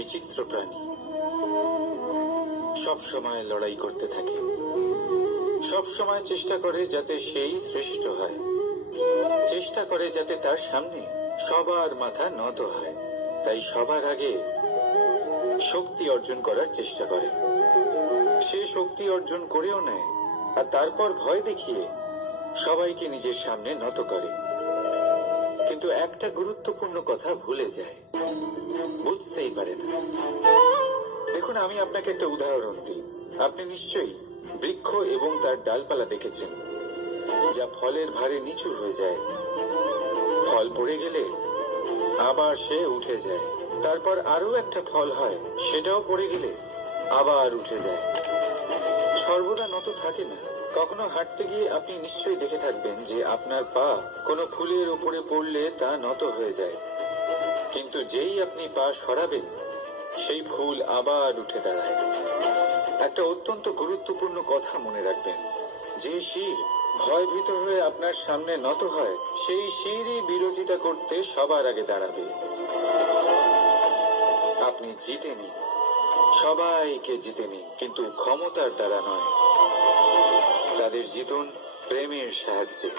বিচিত্র প্রাণী। সব সময় লড়াই করতে থাকে। সব সময় চেষ্টা করে যাতে সেই শ্রেষ্ঠ হয়। চেষ্টা করে যাতে তার সামনে সবার মাথা নত হয়। তাই সবার আগে শক্তি অর্জন করার চেষ্টা করে। সে শক্তি অর্জন করেও নেয় আর তারপর ভয় দেখিয়ে সবাইকে নিজের সামনে নত করে। কিন্তু একটা গুরুত্বপূর্ণ কথা ভুলে যায়। বুঝতেই পারে না। দেখুন, আমি আপনাকে একটা উদাহরণ দিই। আপনি নিশ্চয়ই বৃক্ষ এবং তার ডালপালা দেখেছেন, যা ফলের ভারে নিচু হয়ে যায়। ফল পড়ে গেলে আবার সে উঠে যায়। তারপর আরও একটা ফল হয়, সেটাও পড়ে গেলে আবার উঠে যায়। সর্বদা নত থাকে না। কখনো হাঁটতে গিয়ে আপনি নিশ্চয়ই দেখে থাকবেন যে আপনার পা কোনো ফুলের উপরে পড়লে তা নত হয়ে যায়। কিন্তু যেই আপনি পা সরাবেন, সেই ভুল আবার উঠে দাঁড়ায়। একটা অত্যন্ত গুরুত্বপূর্ণ কথা মনে রাখবেন। যে শির ভয়ভীত হয়ে আপনার সামনে নত হয়, সেই শিরই বিরোধিতা করতে সবার আগে দাঁড়াবে। আপনি জিতে নিন। সবাইকে জিতে নিন, কিন্তু ক্ষমতার দ্বারা নয়। তাদের জিতুন প্রেমের সাহায্যে।